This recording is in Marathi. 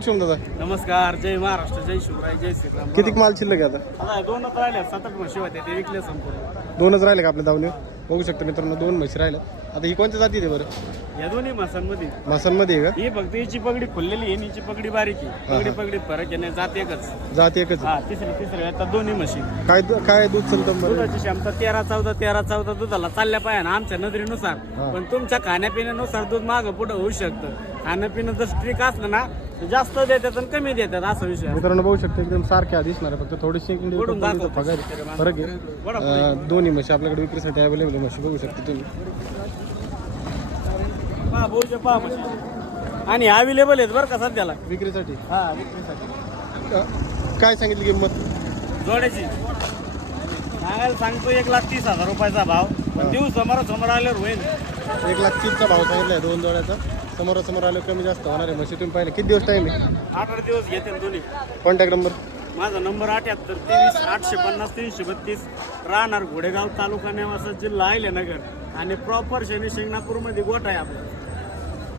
शिवम दादा, नमस्कार. जय महाराष्ट्र, जय शिवराय, जय श्रीराम. किती माल शिल्लक आहे आता? आता दोनच राहिले, 7-8 म्हशी होत्या ते विकले संपूर्ण. दोनच राहिले का आपल्या दावणी? बघू शकता मित्रांनो, 2 म्हशी राहिल्या. आता ही कोणत्या जाती आहे बरं? या दोन्ही म्हसांमध्ये मासांमध्ये आहे का? ही फक्त हिची पगडी खुललेली आहे, हिची पगडी बारीक आहे. पगडीत फरक आहे, नाही जात एकच. जात एकच. हा, तिसरी आता दोन्ही म्हशी. काय काय दूध चालतं बरं? दुधाची क्षमता 13-14 दुधाला चालल्या पाहिजे ना आमच्या नजरेनुसार. पण तुमच्या खाण्यापिण्यानुसार दूध मागं पुढे होऊ शकतं. खाण्यापिणं जर स्ट्रिक असलं ना तर जास्त देतात आणि कमी देतात, असा विषय आहे. मित्रांनो बघू शकता एकदम सारख्या दिसणार आहे, फक्त थोडीशी फरक आहे. दोन्ही म्हशी आपल्याकडे विक्रीसाठी अवेलेबल आहे. म्हशी बघू शकता तुम्ही. पहा म्हशी. आणि अवेलेबल आहेत बरं का सध्याला विक्रीसाठी. हा, विक्रीसाठी. काय सांगितली किंमत जोड्याची सांगायला सांगतो 1,30,000 रुपयाचा भाव. पण दिवस समोर आल्यावर होईल. 1,30,000चा भाव सांगितलाय 2 जोड्याचा. समोरासमोर आलं कमी जास्त होणार आहे. म्हशी तुम्ही पाहिले किती दिवस टाईम आहे? 8 दिवस घेते दोन्ही. Contact number? माझा नंबर 78 23 850 332. राहणार घोडेगाव, तालुका नेवासा, जिल्हा अहिल्यानगर आणि प्रॉपर शनी शिंगणापूरमध्ये गोठा आहे आपला.